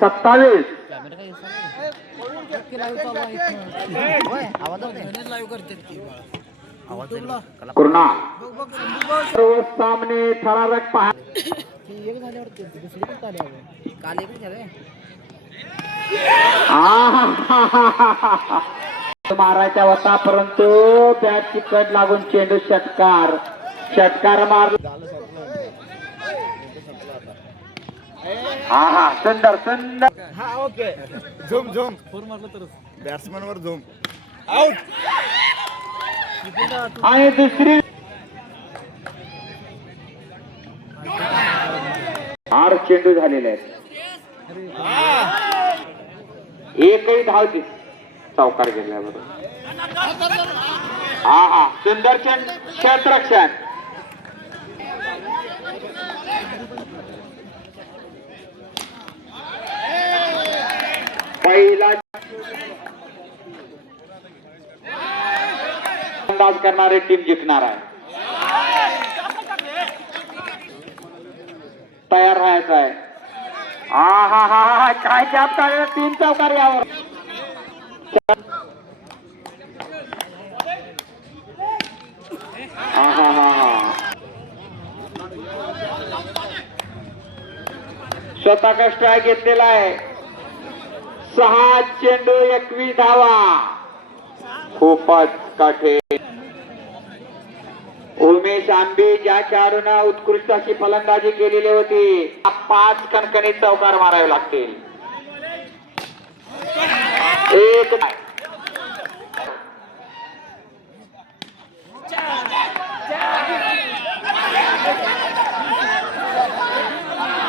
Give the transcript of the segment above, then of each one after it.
27. कुर्णा सर्व सामने थरारक पहा. मारायचा होता परंतु बॅट चिकट लागून चेंडू षटकार मारला. हा सुंदर सुंदर. हा ओके. झूम फोर मारलं तरच बॅट्समॅन वर झूम आउट. आणि दुसरी 8 चेंडू झालेले आहेत. एकही धाव चौकार गेल्याबरोबर. हा सुंदर क्षेत्ररक्षण. पहिला अंदाज करणारी टीम जिंकणार आहे. तयार राहायचं आहे. हा काय जाप काढलं. 3 चौकार यावर. स्वतः का स्ट्राईक घेतलेला आहे. 6 चेंडू 21 धावा. खूपच कठीण. उमेश आंबे ज्या खेळाडूंना उत्कृष्ट अशी फलंदाजी केलेली होती 5 कणकणी चौकार मारावे लागतील.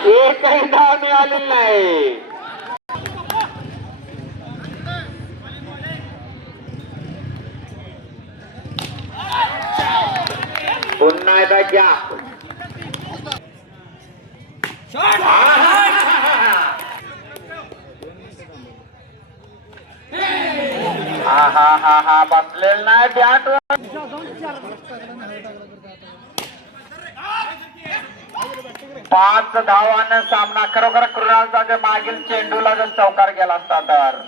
एकही धाव मिळालेली नाही. पुन्हा एकदा गॅप. हा बसलेला नाही बॅट. 5 धावांना सामना. खरोखर कृणालचा मागील चेंडूला जर चौकार गेला असता तर